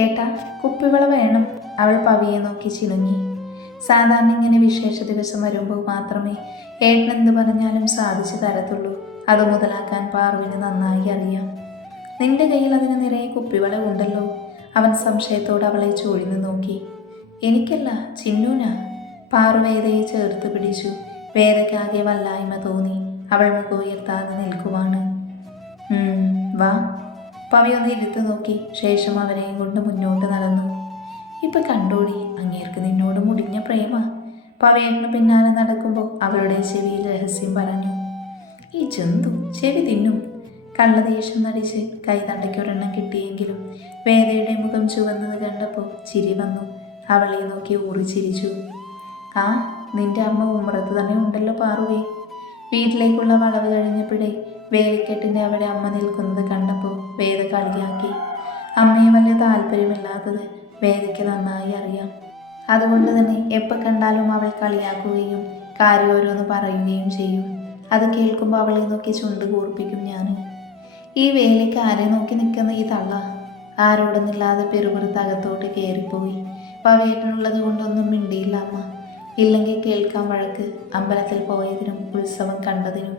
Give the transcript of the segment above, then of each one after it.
ഏട്ടാ, കുപ്പിവള വേണം. അവൾ പവിയെ നോക്കി ചിണുങ്ങി. സാധാരണ ഇങ്ങനെ വിശേഷ ദിവസം വരുമ്പോൾ മാത്രമേ ഏട്ടൻ എന്ത് പറഞ്ഞാലും സാധിച്ചു തരത്തുള്ളൂ. അത് മുതലാക്കാൻ പാറുവിന് നന്നായി അറിയാം. നിന്റെ കയ്യിൽ അതിന് നിറയെ കുപ്പിവള ഉണ്ടല്ലോ. അവൻ സംശയത്തോടെ അവളെ ചൂഴ്ന്നു നോക്കി. എനിക്കല്ല, ചിന്നൂന. പാറു വേദയെ ചേർത്ത് പിടിച്ചു. വേദയ്ക്കാകെ വല്ലായ്മ തോന്നി. അവൾ മുഖമുയർത്താതെ നിൽക്കുവാണ്. വാ. പവിയൊന്ന് ഇരുത്ത് നോക്കി. ശേഷം അവരെയും കൊണ്ട് മുന്നോട്ട് നടന്നു. ഇപ്പൊ കണ്ടോടി, അങ്ങേർക്ക് നിന്നോട് മുടിഞ്ഞ പ്രേമ. പവിയേട്ടന് പിന്നാലെ നടക്കുമ്പോൾ അവളുടെ ചെവിയിൽ രഹസ്യം പറഞ്ഞു. ഈ ജന്തു ചെവി തിന്നും. കള്ളദേശം നടിച്ച് കൈതണ്ടയ്ക്കൊരെണ്ണം കിട്ടിയെങ്കിലും വേദയുടെ മുഖം ചുവന്നത് കണ്ടപ്പോൾ ചിരി വന്നു. അവളെ നോക്കി ഊറി ചിരിച്ചു. ആ, നിന്റെ അമ്മ ഉമ്മറത്ത് തന്നെ ഉണ്ടല്ലോ പാറുവേ. വീട്ടിലേക്കുള്ള വളവ് കഴിഞ്ഞപ്പോഴേ വേലിക്കെട്ടിൻ്റെ അവിടെ അമ്മ നിൽക്കുന്നത് കണ്ടപ്പോൾ വേദ കളിയാക്കി. അമ്മയെ വലിയ താല്പര്യമില്ലാത്തത് വേദയ്ക്ക് നന്നായി അറിയാം. അതുകൊണ്ട് തന്നെ എപ്പോൾ കണ്ടാലും അവൾ കളിയാക്കുകയും കാര്യം ഓരോന്ന് പറയുകയും ചെയ്യും. അത് കേൾക്കുമ്പോൾ അവളെ നോക്കി ചുണ്ട് കൂർപ്പിക്കും ഞാനും. ഈ വേലയ്ക്ക് ആരെ നോക്കി നിൽക്കുന്ന ഈ തള്ള? ആരോടൊന്നില്ലാതെ പെറുപെറുത്ത് അകത്തോട്ട് കയറിപ്പോയി. പവിയേട്ടനുള്ളത് കൊണ്ടൊന്നും മിണ്ടിയില്ല അമ്മ. ഇല്ലെങ്കിൽ കേൾക്കാൻ വഴക്ക്. അമ്പലത്തിൽ പോയതിനും ഉത്സവം കണ്ടതിനും.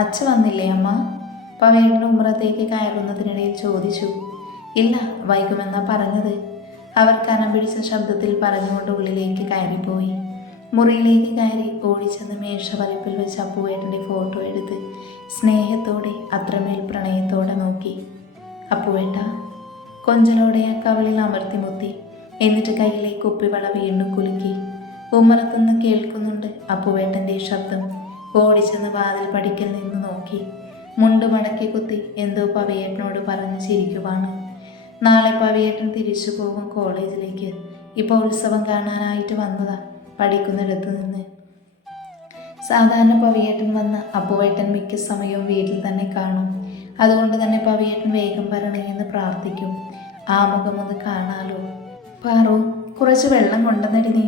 അച്ഛ വന്നില്ലേ അമ്മ? പവിയേട്ടൻ ഉമ്മറത്തേക്ക് കയറുന്നതിനിടയിൽ ചോദിച്ചു. ഇല്ല, വൈകുമെന്നാ പറഞ്ഞത്. അവർ കനം പിടിച്ച ശബ്ദത്തിൽ പറഞ്ഞുകൊണ്ട് ഉള്ളിലേക്ക് കയറിപ്പോയി. മുറിയിലേക്ക് കയറി ഓടിച്ചെന്ന് മേശവലിപ്പിൽ വെച്ച് അപ്പുവേട്ടൻ്റെ ഫോട്ടോ എടുത്ത് സ്നേഹത്തോടെ അത്രമേൽ പ്രണയത്തോടെ നോക്കി. അപ്പുവേട്ട. കൊഞ്ചലോടെ ആ കവളിൽ അമർത്തി മുത്തി. എന്നിട്ട് കയ്യിലെ കുപ്പിവള വീണ്ടും കുലുക്കി. ഉമ്മറത്തുനിന്ന് കേൾക്കുന്നുണ്ട് അപ്പുവേട്ടൻ്റെ ശബ്ദം. ഓടിച്ചെന്ന് വാതിൽ പടിക്കൽ നിന്ന് നോക്കി. മുണ്ട് മടക്കി കുത്തി എന്തോ പവിയേട്ടനോട് പറഞ്ഞു ചിരിക്കുവാണ്. നാളെ പവിയേട്ടൻ തിരിച്ചു പോകും കോളേജിലേക്ക്. ഇപ്പോൾ ഉത്സവം കാണാനായിട്ട് വന്നതാ, പഠിക്കുന്നിടത്ത് നിന്ന്. സാധാരണ പവിയേട്ടൻ വന്ന അപ്പുവേട്ടൻ മിക്ക സമയവും വീട്ടിൽ തന്നെ കാണും. അതുകൊണ്ട് തന്നെ പവിയേട്ടൻ വേഗം വരണേ എന്ന് പ്രാർത്ഥിക്കും. ആ മുഖമൊന്ന് കാണാലോ. പാറു, കുറച്ച് വെള്ളം കൊണ്ടുവന്നിടി നീ.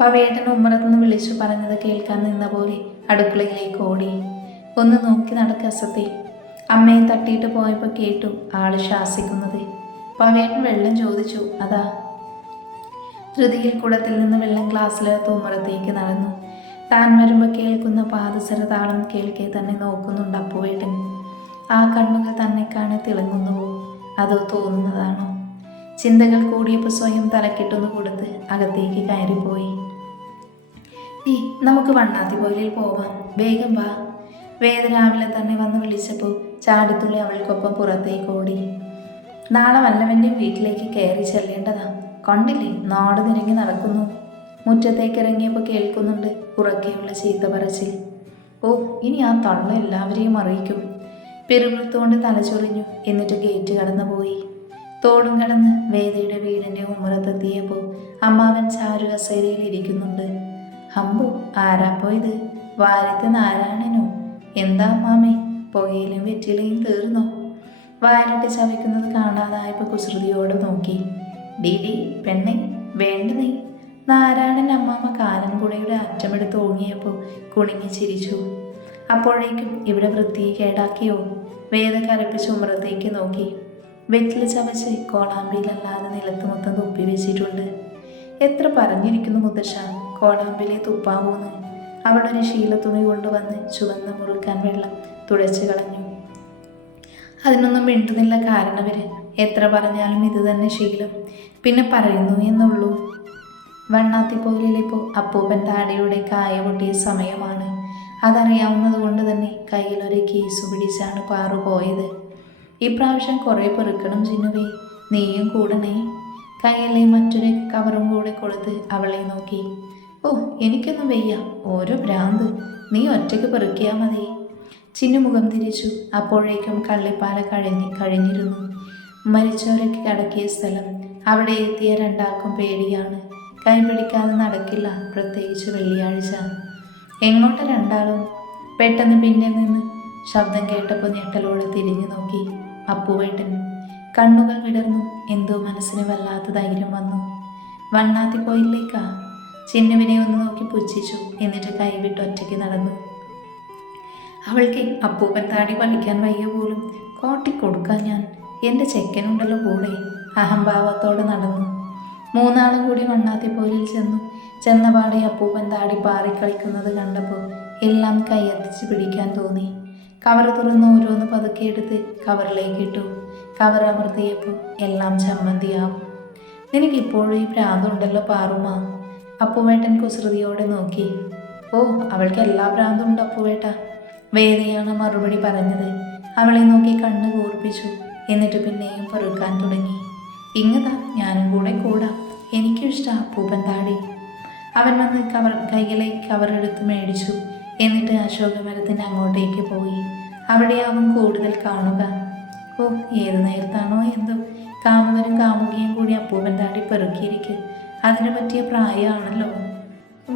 പവിയേട്ടൻ ഉമ്മറത്തുനിന്ന് വിളിച്ചു പറഞ്ഞത് കേൾക്കാൻ നിന്ന പോലെ അടുക്കളയിലേക്ക് ഓടി. ഒന്ന് നോക്കി നടക്ക അസത്തെ. അമ്മയെ തട്ടിയിട്ട് പോയപ്പോൾ കേട്ടു ആള് ശാസിക്കുന്നത്. പവിയേട്ടൻ വെള്ളം ചോദിച്ചു. അതാ. ധൃതിയിൽ കുടത്തിൽ നിന്ന് വെള്ളം ഗ്ലാസ്സിലെടുത്ത് ഉമ്മറത്തേക്ക് നടന്നു. താൻ വരുമ്പോൾ കേൾക്കുന്ന പാദസര താളം കേൾക്കെ തന്നെ നോക്കുന്നുണ്ട് അപ്പുവേട്ടൻ. ആ കണ്ണുകൾ തന്നെ കാണി തിളങ്ങുന്നുവോ അതോ തോന്നുന്നതാണോ? ചിന്തകൾ കൂടിയപ്പോൾ സ്വയം തലക്കിട്ടൊന്ന് കൊടുത്ത് അകത്തേക്ക് കയറിപ്പോയി. നമുക്ക് വണ്ണാത്തിപ്പോയിലിൽ പോവാം, വേഗം വാ. വേദ രാവിലെ തന്നെ വന്ന് വിളിച്ചപ്പോൾ ചാടിത്തുള്ളി അവൾക്കൊപ്പം പുറത്തേക്ക് ഓടി. നാളെ വല്ലവൻ്റെ വീട്ടിലേക്ക് കയറി ചെല്ലേണ്ടതാ. കണ്ടില്ലേ, നാട് നിരങ്ങി നടക്കുന്നു. മുറ്റത്തേക്ക് ഇറങ്ങിയപ്പോൾ കേൾക്കുന്നുണ്ട് ഉറക്കെയുള്ള ചീത്ത പറച്ചിൽ. ഓ, ഇനി ആ തള്ള എല്ലാവരെയും അറിയിക്കും. പെരുമൃത്തുകൊണ്ട് തലചൊറിഞ്ഞു. എന്നിട്ട് ഗേറ്റ് കടന്നു പോയി. തോടും കടന്ന് വേദയുടെ വീടിൻ്റെ ഉമ്മറത്തെത്തിയപ്പോൾ അമ്മാവൻ ചാരു കസേരയിൽ ഇരിക്കുന്നുണ്ട്. ഹമ്പോ, ആരാപ്പോ ഇത്? വാരത്ത് നാരായണനോ? എന്താ അമ്മാമേ, പുകയിലും വെറ്റിലയും തീർന്നോ? വാരിട്ട് ചവയ്ക്കുന്നത് കാണാതായപ്പോൾ കുസൃതിയോട് നോക്കി. ഡീഡി പെണ്ണെ, വേണ്ട നീ. നാരായണൻ അമ്മാമ്മ കാലൻകുടയുടെ അറ്റമെടുത്ത് ഓങ്ങിയപ്പോൾ കുണുങ്ങി ചിരിച്ചു. അപ്പോഴേക്കും ഇവിടെ വൃത്തിയെ കേടാക്കിയോ? വേദ കരപ്പിച്ച് ഉമ്മറത്തേക്ക് നോക്കി. വെറ്റില ചവച്ച് കോളാമ്പിയിലല്ലാതെ നിലത്ത് മൊത്തം തുപ്പി വെച്ചിട്ടുണ്ട്. എത്ര പറഞ്ഞിരിക്കുന്നു മുത്തശ്ശ, കോളാമ്പിലെ തുപ്പാവൂന്ന്. അവളൊരു ശീലത്തുണി കൊണ്ടുവന്ന് ചുവന്ന മുറുക്കാൻ വെള്ളം തുടച്ചു കളഞ്ഞു. അതിനൊന്നും മിണ്ടുന്നില്ല കാരണവര്. എത്ര പറഞ്ഞാലും ഇത് തന്നെ ശീലം. പിന്നെ പറയുന്നു എന്നുള്ളൂ. വണ്ണാത്തിപ്പോലിലിപ്പോൾ അപ്പൂപ്പൻ താടിയുടെ കായ പൊട്ടിയ സമയമാണ്. അതറിയാവുന്നത് കൊണ്ട് തന്നെ കയ്യിലൊരു കേസു പിടിച്ചാണ് പാറു പോയത്. ഇപ്രാവശ്യം കുറേ പെറുക്കണം ചിന്നുവേ, നീയും കൂടണേ. കയ്യിലെ മറ്റൊരു കവറും കൂടെ കൊടുത്ത് അവളെ നോക്കി. ഓ, എനിക്കൊന്നും വയ്യ, ഓരോ ഭ്രാന്ത്. നീ ഒറ്റയ്ക്ക് പെറുക്കിയാൽ മതി. ചിന്നു മുഖം തിരിച്ചു. അപ്പോഴേക്കും കള്ളിപ്പാല കഴിഞ്ഞിരുന്നു. മരിച്ചവരൊക്കെ കടക്കിയ സ്ഥലം. അവിടെ എത്തിയ രണ്ടാൾക്കും പേടിയാണ്. കൈ പിടിക്കാതെ നടക്കില്ല, പ്രത്യേകിച്ച് വെള്ളിയാഴ്ച. എങ്ങോട്ട് രണ്ടാളും? പെട്ടെന്ന് പിന്നിൽ നിന്ന് ശബ്ദം കേട്ടപ്പോൾ ഞെട്ടലോടെ തിരിഞ്ഞു നോക്കി. അപ്പുവേട്ടൻ. കണ്ണുകൾ വിടർന്നു. എന്തോ മനസ്സിന് വല്ലാത്ത ധൈര്യം വന്നു. വണ്ണാത്തിപ്പോയില്ലേക്കാ? ചിന്നുവിനെ ഒന്ന് നോക്കി പുച്ഛിച്ചു. എന്നിട്ട് കൈവിട്ട് ഒറ്റയ്ക്ക് നടന്നു. അവൾക്ക് അപ്പൂപ്പൻ താടി വലിക്കാൻ വയ്യ പോലും. കോട്ടിക്കൊടുക്കാൻ ഞാൻ. എൻ്റെ ചെക്കനുണ്ടല്ലോ കൂടെ, അഹംഭാവത്തോടെ നടന്നു. മൂന്നാളും കൂടി വണ്ണാത്തിപ്പോരിൽ ചെന്നപാടെ അപ്പൂപ്പൻ താടി പാറിക്കളിക്കുന്നത് കണ്ടപ്പോൾ എല്ലാം കൈയെത്തിച്ച് പിടിക്കാൻ തോന്നി. കവർ തുറന്ന് ഓരോന്ന് പതുക്കെ എടുത്ത് കവറിലേക്ക് ഇട്ടു. കവർ അമർത്തിയപ്പോൾ എല്ലാം ചമ്മന്തിയാവും. നിനക്കിപ്പോഴും ഈ ഭ്രാന്തുണ്ടല്ലോ പാറുമ്മ. അപ്പുവേട്ടൻ കുസൃതിയോടെ നോക്കി. ഓ, അവൾക്ക് എല്ലാ ഭ്രാന്തും ഉണ്ട് അപ്പുവേട്ട. വേദയാണ് മറുപടി പറഞ്ഞത്. അവളെ നോക്കി കണ്ണ് കൂർപ്പിച്ചു. എന്നിട്ട് പിന്നെയും പെറുക്കാൻ തുടങ്ങി. ഇങ്ങതാ, ഞാനും കൂടെ കൂടാം. എനിക്കും ഇഷ്ടം അപ്പൂപ്പൻ താടി. അവൻ വന്ന് കൈകളിലേക്ക് കവറെടുത്ത് മേടിച്ചു. എന്നിട്ട് അശോകമരത്തിന് അങ്ങോട്ടേക്ക് പോയി. അവിടെയാവും കൂടുതൽ കാണുക. ഓ, ഏത് നേരത്താണോ എന്തോ കാമുകനും കാമുകിയും കൂടി അപ്പൂപ്പൻ താടി പെറുക്കിയിരിക്കും. അതിന് പറ്റിയ പ്രായമാണല്ലോ.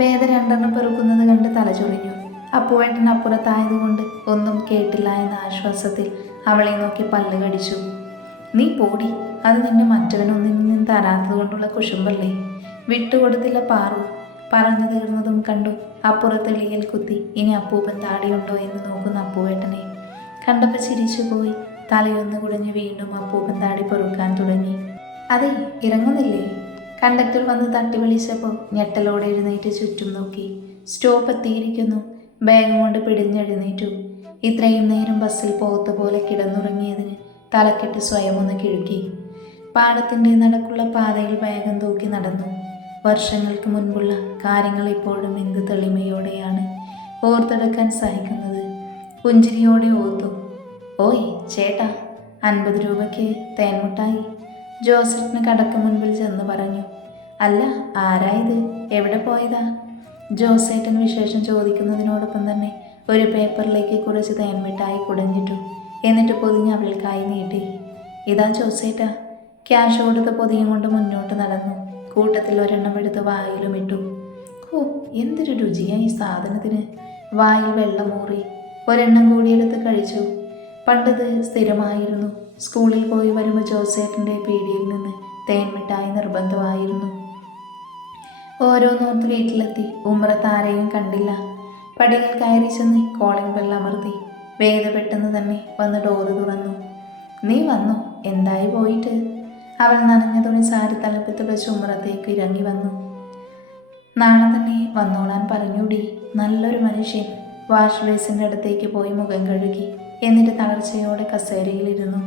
വേദ രണ്ടെണ്ണം പെറുക്കുന്നത് കണ്ട് തലചൊറിഞ്ഞു. അപ്പുവേട്ടൻ അപ്പുറത്തായതുകൊണ്ട് ഒന്നും കേട്ടില്ല എന്ന ആശ്വാസത്തിൽ അവളെ നോക്കി പല്ല് കടിച്ചു. നീ പോടി, അത് നിന്നെ മറ്റവനൊന്നിനും തരാത്തത് കൊണ്ടുള്ള കുശുമ്പല്ലേ. വിട്ടുകൊടുത്തില്ല പാറു. പറഞ്ഞു തീർന്നതും കണ്ടു അപ്പുറത്തെളിയിൽ കുത്തി ഇനി അപ്പൂപ്പൻ താടിയുണ്ടോ എന്ന് നോക്കുന്ന അപ്പുവേട്ടനെ കണ്ടപ്പോൾ ചിരിച്ചു പോയി. തലയൊന്ന് കുടഞ്ഞ് വീണ്ടും അപ്പൂപ്പൻ താടി പൊറുക്കാൻ തുടങ്ങി. അതെ, ഇറങ്ങുന്നില്ലേ? കണ്ടക്ടർ വന്ന് തട്ടി വിളിച്ചപ്പോൾ ഞെട്ടലോടെ എഴുന്നേറ്റ് ചുറ്റും നോക്കി. സ്റ്റോപ്പ് എത്തിയിരിക്കുന്നു. ബാഗ് കൊണ്ട് പിടിഞ്ഞെഴുന്നേറ്റു. ഇത്രയും നേരം ബസ്സിൽ പോത്ത പോലെ കിടന്നുറങ്ങിയതിന് തലക്കെട്ട് സ്വയം ഒന്ന് കിഴുക്കി. പാടത്തിൻ്റെ നടക്കുള്ള പാതയിൽ ബാഗം തൂക്കി നടന്നു. വർഷങ്ങൾക്ക് മുൻപുള്ള കാര്യങ്ങൾ ഇപ്പോഴും എന്ത് തെളിമയോടെയാണ് ഓർത്തെടുക്കാൻ സഹിക്കുന്നത്. പുഞ്ചിരിയോടെ ഓർത്തു. ഓയ് ചേട്ടാ, 50 രൂപയ്ക്ക് തേൻമുട്ടായി. ജോസഫിന് കടക്ക് മുൻപിൽ ചെന്ന് പറഞ്ഞു. അല്ല, ആരായത്? എവിടെ പോയതാ? ജോസേട്ടൻ വിശേഷം ചോദിക്കുന്നതിനോടൊപ്പം തന്നെ ഒരു പേപ്പറിലേക്ക് കുറച്ച് തേൻമിഠായി കുടഞ്ഞിട്ടു. എന്നിട്ട് പൊതിഞ്ഞ് അവൾക്കായി നീട്ടി. ഇതാ ജോസേട്ടാ. ക്യാഷ് കൊടുത്ത് പൊതിയും കൊണ്ട് മുന്നോട്ട് നടന്നു. കൂട്ടത്തിൽ ഒരെണ്ണം എടുത്ത് വായിലും ഇട്ടു. ഓ, എന്തൊരു രുചിയായി സാധനത്തിന്. വായിൽ വെള്ളമൂറി. ഒരെണ്ണം കൂടി എടുത്ത് കഴിച്ചു. പണ്ടത് സ്ഥിരമായിരുന്നു. സ്കൂളിൽ പോയി വരുമ്പോൾ ജോസേട്ടൻ്റെ പീടിയിൽ നിന്ന് തേൻമിഠായി നിർബന്ധമായിരുന്നു. ഓരോന്നോർത്ത് വീട്ടിലെത്തി. ഉമ്മറത്ത് ആരെയും കണ്ടില്ല. പടികൾ കയറി ചെന്ന് കോളിംഗ് ബെൽ അമർത്തി. വേദ പെട്ടെന്ന് തന്നെ വന്ന് ഡോറ് തുറന്നു. നീ വന്നു, എന്തായി പോയിട്ട്? അവൾ നനഞ്ഞ തുണി സാരി തലപ്പത്ത് വെച്ച് ഉമ്മറത്തേക്ക് ഇറങ്ങി വന്നു. നാളെ തന്നെ വന്നോളാൻ പറഞ്ഞൂടി. നല്ലൊരു മനുഷ്യൻ. വാഷ് ബേസിൻ്റെ അടുത്തേക്ക് പോയി മുഖം കഴുകി. എന്നിട്ട് തളർച്ചയോടെ കസേരയിലിരുന്നു.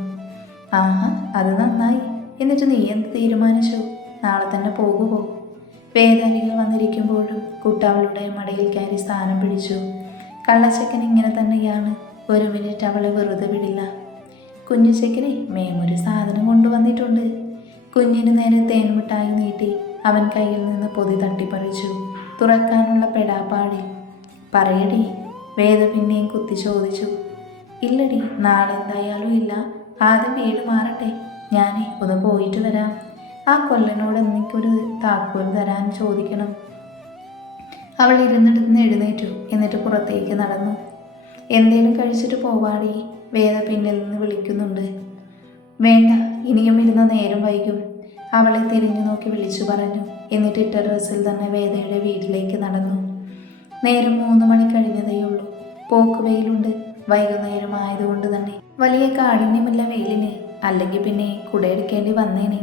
ആഹാ, അത് നന്നായി. എന്നിട്ട് നീ എന്ത് തീരുമാനിച്ചു? നാളെ തന്നെ പോകുമോ? വേദാരികൾ വന്നിരിക്കുമ്പോഴും കുട്ടവളുടെ മടയിൽ കയറി സ്ഥാനം പിടിച്ചു. കള്ളച്ചക്കൻ ഇങ്ങനെ തന്നെയാണ്. ഒരു മിനിറ്റ് അവളെ വെറുതെ വിടില്ല. കുഞ്ഞുച്ചക്കനെ മേമൊരു സാധനം കൊണ്ടുവന്നിട്ടുണ്ട്. കുഞ്ഞിന് നേരെ തേൻമിഠായി നീട്ടി അവൻ കയ്യിൽ നിന്ന് പൊതി തട്ടിപ്പറിച്ചു. തുറക്കാനുള്ള പെടാപ്പാടി. പറയടി, വേദ പിന്നെയും കുത്തി ചോദിച്ചു. ഇല്ലടി, നാളെ എന്തായാലും ഇല്ല. ആദ്യം വീട് മാറട്ടെ. ഞാനേ ഒന്ന് പോയിട്ട് വരാം. ആ കൊല്ലനോട് എനിക്കൊരു താക്കോൽ തരാൻ ചോദിക്കണം. അവൾ ഇരുന്നിടത്തുനിന്ന് എഴുന്നേറ്റു. എന്നിട്ട് പുറത്തേക്ക് നടന്നു. എന്തേലും കഴിച്ചിട്ട് പോവാടി, വേദ പിന്നിൽ നിന്ന് വിളിക്കുന്നുണ്ട്. വേണ്ട, ഇനിയും ഇരുന്ന നേരം വൈകും. അവളെ തിരിഞ്ഞു നോക്കി വിളിച്ചു പറഞ്ഞു. എന്നിട്ട് ഇട്ട ഡ്രസ്സിൽ തന്നെ വേദയുടെ വീട്ടിലേക്ക് നടന്നു. നേരം 3 മണി കഴിഞ്ഞതേയുള്ളൂ. പോക്കുവെയിലുണ്ട്. വൈകുന്നേരം ആയതുകൊണ്ട് തന്നെ വലിയ കാഠിന്യമില്ല വെയിലിന്. അല്ലെങ്കിൽ പിന്നെ കുടയെടുക്കേണ്ടി വന്നേനെ.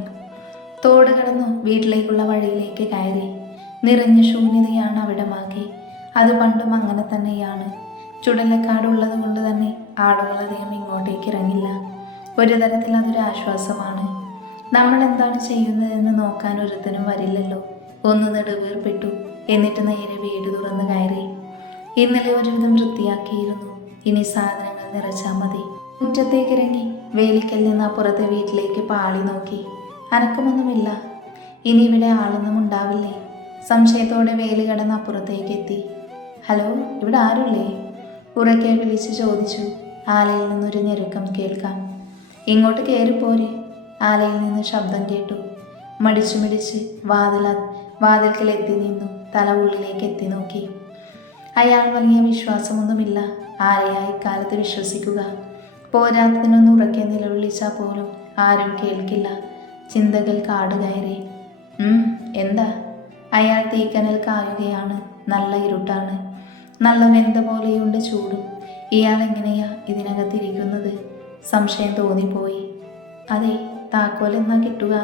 തോട് കടന്നു വീട്ടിലേക്കുള്ള വഴിയിലേക്ക് കയറി. നിറഞ്ഞ ശൂന്യതയാണ് അവിടമാക്കി. അത് പണ്ടും അങ്ങനെ തന്നെയാണ്. ചുടലക്കാടുള്ളത് കൊണ്ട് തന്നെ ആളുകൾ അധികം ഇങ്ങോട്ടേക്ക് ഇറങ്ങില്ല. ഒരു തരത്തിൽ അതൊരു ആശ്വാസമാണ്. നമ്മൾ എന്താണ് ചെയ്യുന്നതെന്ന് നോക്കാൻ ഒരുത്തനും വരില്ലല്ലോ. ഒന്ന് നെടുവേർപ്പെട്ടു. എന്നിട്ട് നേരെ വീട് തുറന്ന് കയറി. ഇന്നലെ ഒരുവിധം വൃത്തിയാക്കിയിരുന്നു. ഇനി സാധനങ്ങൾ നിറച്ചാൽ മതി. മുറ്റത്തേക്കിറങ്ങി വേലിക്കൽ നിന്ന് അപ്പുറത്തെ വീട്ടിലേക്ക് പാളി നോക്കി. അനക്കമൊന്നുമില്ല. ഇനി ഇവിടെ ആളൊന്നും ഉണ്ടാവില്ലേ? സംശയത്തോടെ വേലി കടന്ന് അപ്പുറത്തേക്ക് എത്തി. ഹലോ, ഇവിടെ ആരുല്ലേ? ഉറക്കെ വിളിച്ച് ചോദിച്ചു. ആലയിൽ നിന്നൊരു ഞെരുക്കം കേൾക്കാം. ഇങ്ങോട്ട് കയറിപ്പോര്. ആലയിൽ നിന്ന് ശബ്ദം കേട്ടു. മടിച്ചു വാതിൽക്കൽ എത്തി നിന്നു. തല ഉള്ളിലേക്ക് എത്തി നോക്കി. അയാൾ വലിയ വിശ്വാസമൊന്നുമില്ല. ആരെയാ ഇക്കാലത്ത് വിശ്വസിക്കുക? പോരാത്തതിനൊന്ന് ഉറക്കെ നിലവിളിച്ചാൽ പോലും ആരും കേൾക്കില്ല. ചിന്തകൾ കാട് കയറി. എന്താ? അയാൾ തീക്കനൽ കായുകയാണ്. നല്ല ഇരുട്ടാണ്. നല്ല വെന്ത പോലെയുണ്ട് ചൂടും. ഇയാൾ എങ്ങനെയാ ഇതിനകത്തിരിക്കുന്നത്? സംശയം തോന്നിപ്പോയി. അതെ, താക്കോൽ എന്നാ കിട്ടുക?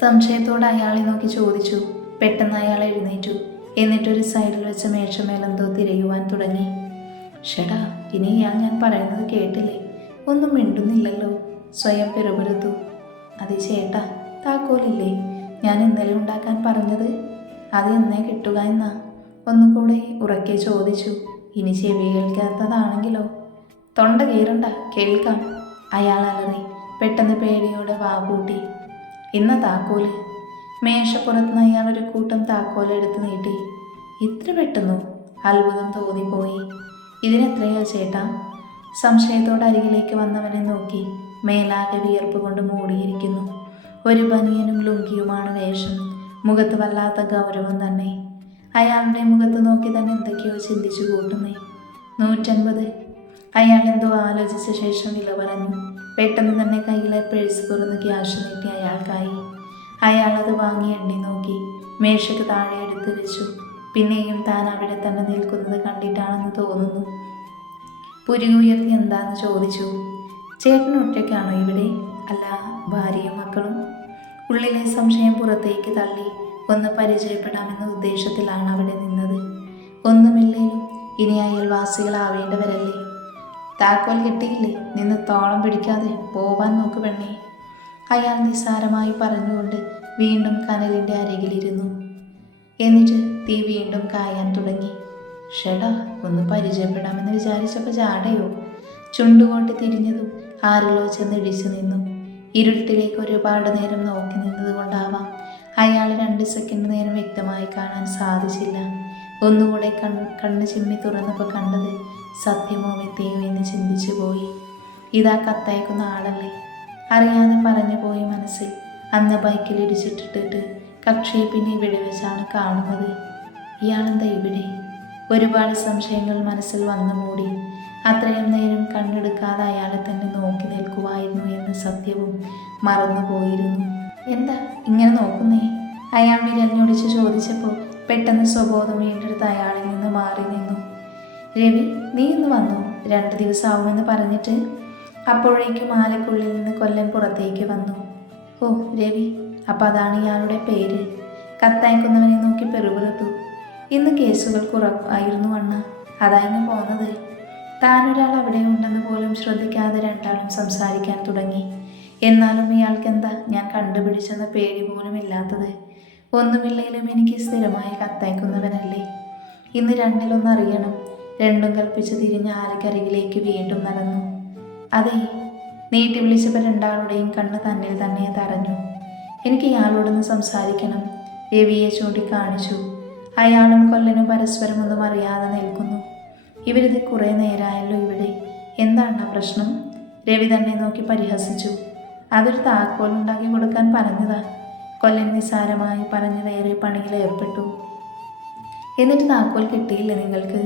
സംശയത്തോടെ അയാളെ നോക്കി ചോദിച്ചു. പെട്ടെന്ന് അയാൾ എഴുന്നേറ്റു. എന്നിട്ടൊരു സൈഡിൽ വെച്ച മേശമേലെന്തോ തിരയുവാൻ തുടങ്ങി. ഷെടാ, ഇനി ഇയാൾ ഞാൻ പറയുന്നത് കേട്ടില്ലേ? ഒന്നും മിണ്ടുന്നില്ലല്ലോ. സ്വയം പിറുപിറുത്തു. അതെ ചേട്ടാ, താക്കോലില്ലേ? ഞാൻ ഇന്നലെ ഉണ്ടാക്കാൻ പറഞ്ഞത് അത് എന്നേ കിട്ടുക എന്നാ. ഒന്നുകൂടെ ഉറക്കെ ചോദിച്ചു. ഇനി ചെവി കേൾക്കാത്തതാണെങ്കിലോ? തൊണ്ട കീറണ്ട, കേൾക്കാം, അയാൾ അലറി. പെട്ടെന്ന് പേടിയോടെ വാ പൂട്ടി. ഇന്ന താക്കോല്. മേശപ്പുറത്തുനിന്ന് അയാൾ ഒരു കൂട്ടം താക്കോലെടുത്ത് നീട്ടി. ഇത്ര പെട്ടെന്നോ? അത്ഭുതം തോന്നിപ്പോയി. ഇതിനെത്രയാ ചേട്ടാ? സംശയത്തോടെ അരികിലേക്ക് വന്നവനെ നോക്കി. മേലാകെ വിയർപ്പ് കൊണ്ട് മൂടിയിരിക്കുന്നു. ഒരു ബനിയനും ലുങ്കിയുമാണ് വേഷം. മുഖത്ത് വല്ലാത്ത ഗൗരവം തന്നെ. അയാളുടെ മുഖത്ത് നോക്കി തന്നെ എന്തൊക്കെയോ ചിന്തിച്ചു കൂട്ടുന്നേ. 150. അയാൾ എന്തോ ആലോചിച്ച ശേഷം വില പറഞ്ഞു. പെട്ടെന്ന് തന്നെ കയ്യിലെ പേഴ്സ് തുറന്ന് ക്യാഷ് നീട്ടി അയാൾക്കായി. അയാൾ അത് വാങ്ങി എണ്ണി നോക്കി. മേശയ്ക്ക് താഴെ എടുത്ത് വെച്ചു. പിന്നെയും താൻ അവിടെ തന്നെ നിൽക്കുന്നത് കണ്ടിട്ടാണെന്ന് തോന്നുന്നു. പുരികുയർത്തി എന്താന്ന് ചോദിച്ചു. ചേട്ടൻ ഒറ്റയ്ക്കാണോ ഇവിടെ? അല്ല, ഭാര്യയും മക്കളും. ഉള്ളിലെ സംശയം പുറത്തേക്ക് തള്ളി. ഒന്ന് പരിചയപ്പെടാമെന്ന ഉദ്ദേശത്തിലാണ് അവിടെ നിന്നത്. ഒന്നുമില്ലേലും ഇനി അയൽവാസികളാവേണ്ടവരല്ലേ. താക്കോൽ കിട്ടിയില്ലേ? നിന്ന് തോളം പിടിക്കാതെ പോവാൻ നോക്ക് പെണ്ണേ, അയാൾ നിസ്സാരമായി പറഞ്ഞുകൊണ്ട് വീണ്ടും കനലിൻ്റെ അരികിലിരുന്നു. എന്നിട്ട് തീ വീണ്ടും കായാൻ തുടങ്ങി. ഷെടാ, ഒന്ന് പരിചയപ്പെടാമെന്ന് വിചാരിച്ചപ്പോൾ ജാടയോ? ചുണ്ടുകൊട്ടി തിരിഞ്ഞതും ആരിലോ ചെന്നിടിച്ചു നിന്നു. ഇരുട്ടിലേക്ക് ഒരുപാട് നേരം നോക്കി നിന്നതുകൊണ്ടാവാം അയാൾ 2 സെക്കൻഡ് നേരം വ്യക്തമായി കാണാൻ സാധിച്ചില്ല. ഒന്നുകൂടെ കണ്ണ് ചിമ്മി തുറന്നപ്പോൾ കണ്ടത് സത്യമോ മിഥ്യയോ എന്ന് ചിന്തിച്ചു പോയി. ഇതാ കത്തയക്കുന്ന ആളല്ലേ? അറിയാതെ പറഞ്ഞു പോയി മനസ്സിൽ. അന്ന് ബൈക്കിൽ ഇടിച്ചിട്ടിട്ട് കക്ഷിയെ പിന്നെ ഇവിടെ വെച്ചാണ് കാണുന്നത്. ഇയാളെന്താ ഇവിടെ? ഒരുപാട് സംശയങ്ങൾ മനസ്സിൽ വന്നു മൂടി. അത്രയും നേരം കണ്ണെടുക്കാതെ അയാളെ തന്നെ നോക്കി നിൽക്കുമായിരുന്നു എന്ന സത്യവും മറന്നുപോയിരുന്നു. എന്താ ഇങ്ങനെ നോക്കുന്നേ? അയാൾ വിരഞ്ഞൊടിച്ച് ചോദിച്ചപ്പോൾ പെട്ടെന്ന് സ്വബോധം വീണ്ടെടുത്ത് അയാളിൽ നിന്ന് മാറി നിന്നു. രവി, നീ ഇന്ന് വന്നോ? 2 ദിവസമാവുമെന്ന് പറഞ്ഞിട്ട്. അപ്പോഴേക്കും ആലക്കുള്ളിൽ നിന്ന് കൊല്ലൻ പുറത്തേക്ക് വന്നു. ഓ രവി, അപ്പം അതാണ് ഇയാളുടെ പേര്. കത്തയക്കുന്നവനെ നോക്കി പെറുപിറുത്തു. ഇന്ന് കേസുകൾ കുറവായിരുന്നു അണ്ണ, അതായിരുന്നു പോന്നത്. താനൊരാൾ അവിടെ ഉണ്ടെന്ന് പോലും ശ്രദ്ധിക്കാതെ രണ്ടാളും സംസാരിക്കാൻ തുടങ്ങി. എന്നാലും ഇയാൾക്കെന്താ ഞാൻ കണ്ടുപിടിച്ചെന്ന പേടി പോലും ഇല്ലാത്തത്? ഒന്നുമില്ലെങ്കിലും എനിക്ക് സ്ഥിരമായി കത്തയക്കുന്നവനല്ലേ. ഇന്ന് 2-1 അറിയണം. രണ്ടും കൽപ്പിച്ച് തിരിഞ്ഞ് ആലക്കരികിലേക്ക് വീണ്ടും നടന്നു. അതെ, നീട്ടി വിളിച്ചപ്പോൾ രണ്ടാളുടെയും കണ്ണ് തന്നിൽ തന്നെ തറഞ്ഞു. എനിക്ക് ഇയാളോടൊന്ന് സംസാരിക്കണം. രവിയെ ചൂണ്ടിക്കാണിച്ചു. അയാളും കൊല്ലനും പരസ്പരം ഒന്നും അറിയാതെ നിൽക്കുന്നു. ഇവരിത് കുറേ നേരമായല്ലോ ഇവിടെ. എന്താണ് പ്രശ്നം? രവി തന്നെ നോക്കി പരിഹസിച്ചു. അതൊരു താക്കോൽ ഉണ്ടാക്കി കൊടുക്കാൻ പറഞ്ഞതാ. കൊല്ലൻ നിസ്സാരമായി പറഞ്ഞ് വേറെ പണിയിൽ ഏർപ്പെട്ടു. എന്നിട്ട് താക്കോൽ കിട്ടിയില്ല നിങ്ങൾക്ക്?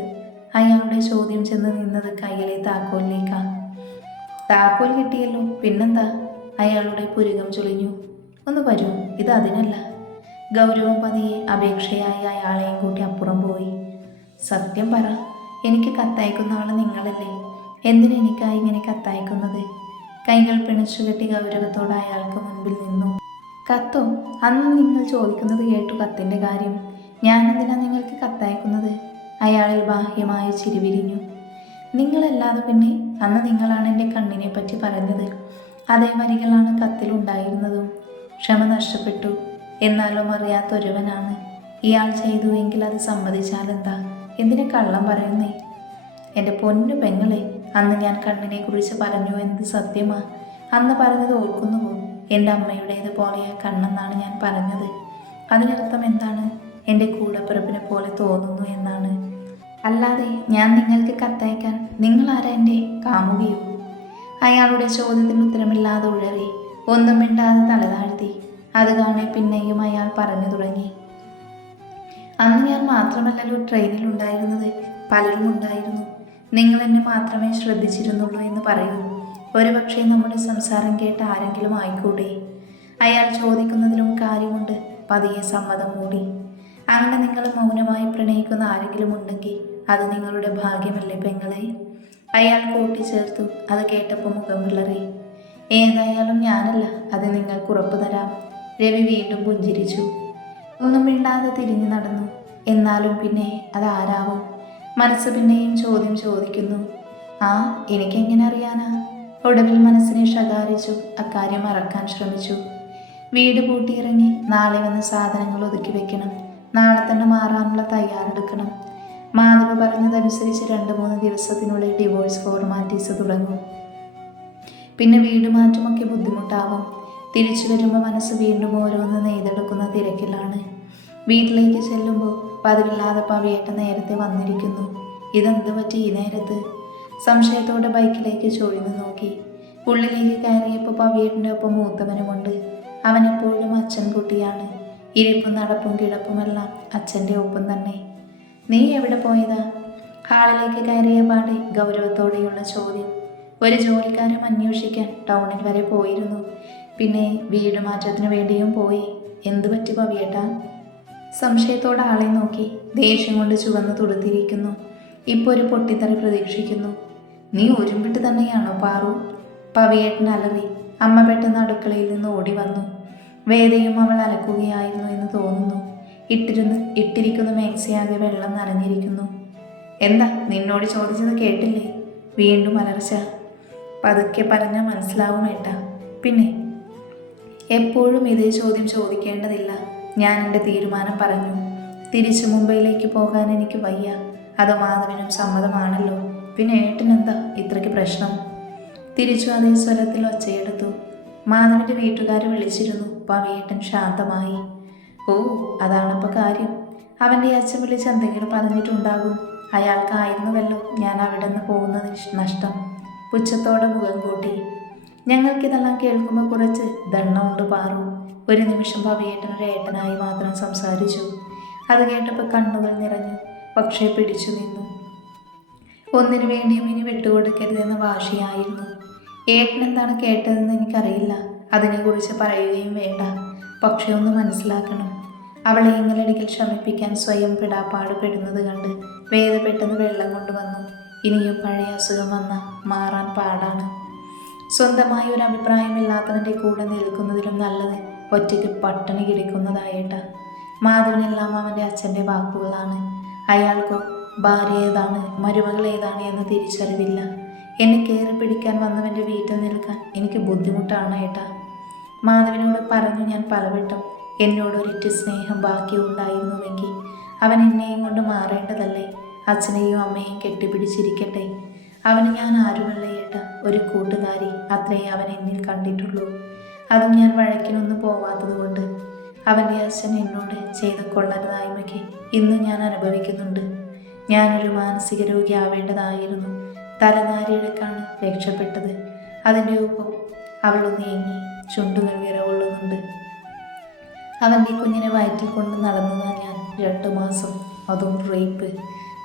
അയാളുടെ ചോദ്യം ചെന്ന് നിന്നത് കയ്യിലെ താക്കോലിലേക്കാണ്. താക്കോൽ കിട്ടിയല്ലോ, പിന്നെന്താ? അയാളുടെ പുരികം ചുളിഞ്ഞു. ഒന്ന് വരൂ, ഇത് അതിനല്ല. ഗൗരവം പതിയെ അപേക്ഷയായി അയാളെയും കൂട്ടി അപ്പുറം പോയി. സത്യം പറ, എനിക്ക് കത്തയക്കുന്ന ആൾ നിങ്ങളല്ലേ? എന്തിനെനിക്കായി ഇങ്ങനെ കത്തയക്കുന്നത്? കൈകൾ പിണച്ചുകെട്ടി ഗൗരവത്തോടെ അയാൾക്ക് മുൻപിൽ നിന്നു. കത്തോ? അന്ന് നിങ്ങൾ ചോദിക്കുന്നത് കേട്ടു കത്തിൻ്റെ കാര്യം. ഞാനെന്തിനാ നിങ്ങൾക്ക് കത്തയക്കുന്നത്? അയാളിൽ ബാഹ്യമായ ചിരിവിരിഞ്ഞു. നിങ്ങളല്ലാതെ പിന്നെ അന്ന് നിങ്ങളാണ് എൻ്റെ കണ്ണിനെ പറ്റി പറഞ്ഞത്. അതേ വരികളാണ് കത്തിലുണ്ടായിരുന്നതും. ക്ഷമ നഷ്ടപ്പെട്ടു. എന്നാലും അറിയാത്തൊരുവനാണ് ഇയാൾ. ചെയ്തുവെങ്കിൽ അത് സമ്മതിച്ചാലെന്താ? എന്തിനെ കള്ളം പറയുന്നേ? എൻ്റെ പൊന്നു പെങ്ങളെ, അന്ന് ഞാൻ കണ്ണിനെ കുറിച്ച് പറഞ്ഞു എന്നത് സത്യമാ. അന്ന് പറഞ്ഞത് ഓർക്കുന്നുവോ? എൻ്റെ അമ്മയുടേത് പോലെയാ കണ്ണെന്നാണ് ഞാൻ പറഞ്ഞത്. അതിനർത്ഥം എന്താണ്? എൻ്റെ കൂടപ്പിറപ്പിനെ പോലെ തോന്നുന്നു എന്നാണ്. അല്ലാതെ ഞാൻ നിങ്ങൾക്ക് കത്തയക്കാൻ നിങ്ങളാരാ? എൻ്റെ കാമുകിയോ? അയാളുടെ ചോദ്യത്തിന് ഉത്തരമില്ലാതെ ഉഴറി. ഒന്നും മിണ്ടാതെ തലതാഴ്ത്തി. അത് കാണെ പിന്നെയും അയാൾ പറഞ്ഞു തുടങ്ങി. അന്ന് ഞാൻ മാത്രമല്ലല്ലോ ട്രെയിനിലുണ്ടായിരുന്നത്, പലരും ഉണ്ടായിരുന്നു. നിങ്ങൾ എന്നെ മാത്രമേ ശ്രദ്ധിച്ചിരുന്നുള്ളൂ എന്ന് പറയൂ. ഒരുപക്ഷെ നമ്മുടെ സംസാരം കേട്ട ആരെങ്കിലും ആയിക്കൂടെ? അയാൾ ചോദിക്കുന്നതിലും കാര്യമുണ്ട്. പതിയെ സമ്മതം മൂടി. അങ്ങനെ നിങ്ങൾ മൗനമായി പ്രണയിക്കുന്ന ആരെങ്കിലും ഉണ്ടെങ്കിൽ അത് നിങ്ങളുടെ ഭാഗ്യമല്ലേ പെങ്ങളെ? അയാൾ കൂട്ടിച്ചേർത്തു. അത് കേട്ടപ്പോൾ മുഖം വിളറി. ഏതായാലും ഞാനല്ല, അത് നിങ്ങൾക്ക് ഉറപ്പു തരാം. രവി വീണ്ടും പുഞ്ചിരിച്ചു. ഒന്നും മിണ്ടാതെ തിരിഞ്ഞു നടന്നു. എന്നാലും പിന്നെ അതാരാവും? മനസ്സ് പിന്നെയും ചോദ്യം ചോദിക്കുന്നു. ആ, എനിക്കെങ്ങനെ അറിയാനാ? ഒടുവിൽ മനസ്സിനെ ശകാരിച്ചു. അക്കാര്യം മറക്കാൻ ശ്രമിച്ചു. വീട് പൂട്ടിയിറങ്ങി. നാളെ വന്ന് സാധനങ്ങൾ ഒതുക്കി വെക്കണം. നാളെ തന്നെ മാറാനുള്ള തയ്യാറെടുക്കണം. മാധവ പറഞ്ഞതനുസരിച്ച് 2-3 ദിവസത്തിനുള്ളിൽ ഡിവോഴ്സ് ഫോർമാലിറ്റീസ് തുടങ്ങും. പിന്നെ വീട് മാറ്റമൊക്കെ ബുദ്ധിമുട്ടാവും. തിരിച്ചു വരുമ്പോൾ മനസ്സ് വീണ്ടും ഓരോന്ന് നെയ്തെടുക്കുന്ന തിരക്കിലാണ്. വീട്ടിലേക്ക് ചെല്ലുമ്പോൾ പതിവില്ലാതെ പവിയേട്ട നേരത്തെ വന്നിരിക്കുന്നു. ഇതെന്ത് പറ്റി ഈ നേരത്ത്? സംശയത്തോടെ ബൈക്കിലേക്ക് ചൊഴിഞ്ഞു നോക്കി. ഉള്ളിലേക്ക് കയറിയപ്പോൾ പവിയേട്ടൻ്റെ ഒപ്പം മൂത്തവനുമുണ്ട്. അവനെപ്പോഴും അച്ഛൻ കുട്ടിയാണ്. ഇരിപ്പും നടപ്പും കിടപ്പുമെല്ലാം അച്ഛൻ്റെ ഒപ്പം തന്നെ. നീ എവിടെ പോയതാ? ഹാളിലേക്ക് കയറിയ പാടെ ഗൗരവത്തോടെയുള്ള ചോദ്യം. ഒരു ജോലിക്കാരൻ അന്വേഷിക്കാൻ ടൗണിൽ വരെ പോയിരുന്നു. പിന്നെ വീട് മാറ്റത്തിനു വേണ്ടിയും പോയി. എന്തു പറ്റി പവിയേട്ടാ? സംശയത്തോടെ ആളെ നോക്കി. ദേഷ്യം കൊണ്ട് ചുവന്ന് തുടുത്തിരിക്കുന്നു. ഇപ്പോൾ ഒരു പൊട്ടിത്തെറി പ്രതീക്ഷിക്കുന്നു. നീ ഒരുമ്പിട്ട് തന്നെയാണോ പാറു? പവിയേട്ടൻ അലറി. അമ്മ പെട്ടെന്ന് അടുക്കളയിൽ നിന്ന് ഓടി വന്നു. വേദയും അവൾ അലക്കുകയായിരുന്നു എന്ന് തോന്നുന്നു. ഇട്ടിരിക്കുന്ന മേക്സിയാകെ വെള്ളം നനഞ്ഞിരിക്കുന്നു. എന്താ, നിന്നോട് ചോദിച്ചത് കേട്ടില്ലേ? വീണ്ടും അലർച്ച. പതുക്കെ പറഞ്ഞാൽ മനസ്സിലാവും ഏട്ടാ. പിന്നെ എപ്പോഴും ഇതേ ചോദ്യം ചോദിക്കേണ്ടതില്ല. ഞാൻ എൻ്റെ തീരുമാനം പറഞ്ഞു. തിരിച്ചു മുംബൈയിലേക്ക് പോകാൻ എനിക്ക് വയ്യ. അത് മാധവനും സമ്മതമാണല്ലോ. പിന്നെ ഏട്ടനെന്താ ഇത്രയ്ക്ക് പ്രശ്നം? തിരിച്ചു അതേ സ്വരത്തിൽ ഒച്ചയെടുത്തു. മാധവൻ്റെ വീട്ടുകാർ വിളിച്ചിരുന്നു. പവിയേട്ടൻ ശാന്തമായി. ഓ, അതാണപ്പോൾ കാര്യം. അവൻ്റെ അച്ഛൻ വിളിച്ച് എന്തെങ്കിലും പറഞ്ഞിട്ടുണ്ടാകും. അയാൾക്കായിരുന്നുവല്ലോ ഞാൻ അവിടെ നിന്ന് പോകുന്നത് നഷ്ടം. പുച്ഛത്തോടെ മുഖം കൂട്ടി. ഞങ്ങൾക്കിതെല്ലാം കേൾക്കുമ്പോൾ കുറച്ച് ദണ്ണമുണ്ട് പാറു. ഒരു നിമിഷം പവിയേട്ടനൊരു ഏട്ടനായി മാത്രം സംസാരിച്ചു. അത് കേട്ടപ്പോൾ കണ്ണുകൾ നിറഞ്ഞു. പക്ഷേ പിടിച്ചു നിന്നു. ഒന്നിനു വേണ്ടിയും ഇനി വിട്ടുകൊടുക്കരുതെന്ന വാശിയായിരുന്നു. ഏട്ടൻ എന്താണ് കേട്ടതെന്ന് എനിക്കറിയില്ല. അതിനെക്കുറിച്ച് പറയുകയും വേണ്ട. പക്ഷെ ഒന്ന് മനസ്സിലാക്കണം. അവളെ ഇങ്ങലടിക്കൽ ശമിപ്പിക്കാൻ സ്വയം പെടാപ്പാടുപെടുന്നത് കണ്ട് വേദ പെട്ടെന്ന് വെള്ളം കൊണ്ടുവന്നു. ഇനിയും പഴയ അസുഖം വന്ന മാറാൻ പാടാണ്. സ്വന്തമായി ഒരു അഭിപ്രായമില്ലാത്തവൻ്റെ കൂടെ നിൽക്കുന്നതിലും നല്ലത് ഒറ്റയ്ക്ക് പട്ടിണി കിടക്കുന്നതായേട്ട. മാധവനെല്ലാം അവൻ്റെ അച്ഛൻ്റെ വാക്കുകളാണ്. അയാൾക്കോ ഭാര്യ ഏതാണ് മരുമകൾ ഏതാണ് എന്ന് തിരിച്ചറിവില്ല. എന്നെ കയറി പിടിക്കാൻ വന്നവൻ്റെ വീട്ടിൽ നിൽക്കാൻ എനിക്ക് ബുദ്ധിമുട്ടാണ് ഏട്ടാ. മാധവനോട് പറഞ്ഞു ഞാൻ പലവട്ടം. എന്നോടൊരിറ്റ് സ്നേഹം ബാക്കിയുണ്ടായിരുന്നുവെങ്കിൽ അവൻ എന്നെയും കൊണ്ട് മാറേണ്ടതല്ലേ? അച്ഛനെയും അമ്മയെയും കെട്ടിപ്പിടിച്ചിരിക്കട്ടെ. അവന് ഞാൻ ആരുമല്ല ഏട്ടാ, ഒരു കൂട്ടുകാരി. അത്രയേ അവൻ എന്നിൽ കണ്ടിട്ടുള്ളൂ. അതും ഞാൻ വഴക്കിനൊന്നും പോവാത്തത് കൊണ്ട്. അവൻ്റെ അച്ഛൻ എന്നോട് ചെയ്ത് കൊള്ളരുതായ്മയ്ക്ക് ഇന്നും ഞാൻ അനുഭവിക്കുന്നുണ്ട്. ഞാനൊരു മാനസിക രോഗി ആവേണ്ടതായിരുന്നു. തലനാരിഴക്കാണ് രക്ഷപ്പെട്ടത്. അതിൻ്റെ ഒപ്പം അവളൊന്ന് ഏങ്ങി. ചുണ്ടുകൾ വിറകൊള്ളുന്നുണ്ട്. അവൻ്റെ കുഞ്ഞിനെ വയറ്റിൽ കൊണ്ട് നടന്നതാ ഞാൻ 2 മാസം. അതും റേപ്പ്,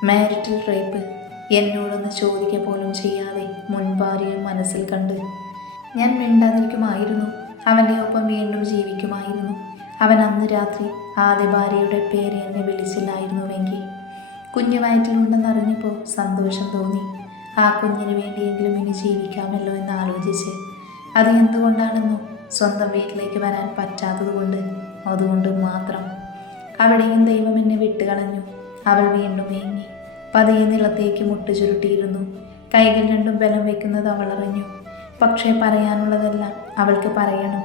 മാരിറ്റൽ റേപ്പ്. എന്നോടൊന്ന് ചോദിക്കുക പോലും ചെയ്യാതെ മുൻഭാര്യയും മനസ്സിൽ കണ്ട് ഞാൻ മിണ്ടാതിരിക്കുമായിരുന്നു. അവൻ്റെ ഒപ്പം വീണ്ടും ജീവിക്കുമായിരുന്നു. അവൻ അന്ന് രാത്രി ആദ്യ ഭാര്യയുടെ പേര് എന്നെ വിളിച്ചില്ലായിരുന്നുവെങ്കിൽ. കുഞ്ഞു വയറ്റിലുണ്ടെന്നറിഞ്ഞപ്പോൾ സന്തോഷം തോന്നി. ആ കുഞ്ഞിന് വേണ്ടിയെങ്കിലും ഇനി ജീവിക്കാമല്ലോ എന്ന് ആലോചിച്ച്. അത് എന്തുകൊണ്ടാണെന്നോ, സ്വന്തം വീട്ടിലേക്ക് വരാൻ പറ്റാത്തതുകൊണ്ട്. അതുകൊണ്ട് മാത്രം. അവിടെയും ദൈവം എന്നെ വിട്ടുകളഞ്ഞു. അവൾ വീണ്ടും ഏങ്ങി. പതിയെ നിലത്തേക്ക് മുട്ടു ചുരുട്ടിയിരുന്നു. കൈകൾ രണ്ടും ബലം വയ്ക്കുന്നത് അവൾ അറിഞ്ഞു. പക്ഷേ പറയാനുള്ളതെല്ലാം അവൾക്ക് പറയണം.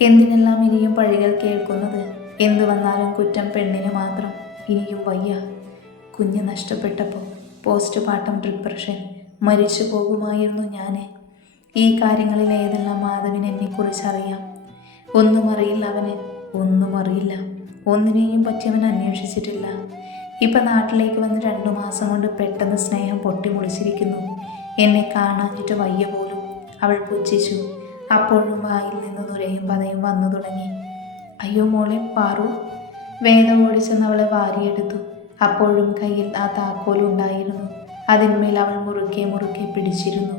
എന്തിനെല്ലാം ഇനിയും പഴികൾ കേൾക്കുന്നത്? എന്തു വന്നാലും കുറ്റം പെണ്ണിന് മാത്രം. ഇനിയും വയ്യ. കുഞ്ഞ് നഷ്ടപ്പെട്ടപ്പോൾ പോസ്റ്റ്മോർട്ടം ഡിപ്രഷൻ. മരിച്ചു പോകുമായിരുന്നു ഞാൻ. ഈ കാര്യങ്ങളിൽ ഏതെല്ലാം മാധവന് എന്നെക്കുറിച്ചറിയാം? ഒന്നും അറിയില്ല അവന്. ഒന്നും അറിയില്ല. ഒന്നിനെയും പറ്റി അവൻ അന്വേഷിച്ചിട്ടില്ല. ഇപ്പം നാട്ടിലേക്ക് വന്ന് 2 മാസം കൊണ്ട് പെട്ടെന്ന് സ്നേഹം പൊട്ടിമുളിച്ചിരിക്കുന്നു. എന്നെ കാണാഞ്ഞിട്ട് വയ്യ പോലും. അവൾ പുച്ഛിച്ചു. അപ്പോഴും വായിൽ നിന്ന് നുരയും പതയും വന്നു തുടങ്ങി. അയ്യോ മോളെ പാറു. വേദ ഓടിച്ചെന്ന് അവളെ വാരിയെടുത്തു. അപ്പോഴും കയ്യിൽ ആ താക്കോലുണ്ടായിരുന്നു. അതിന്മേൽ അവൾ മുറുക്കെ മുറുക്കെ പിടിച്ചിരുന്നു.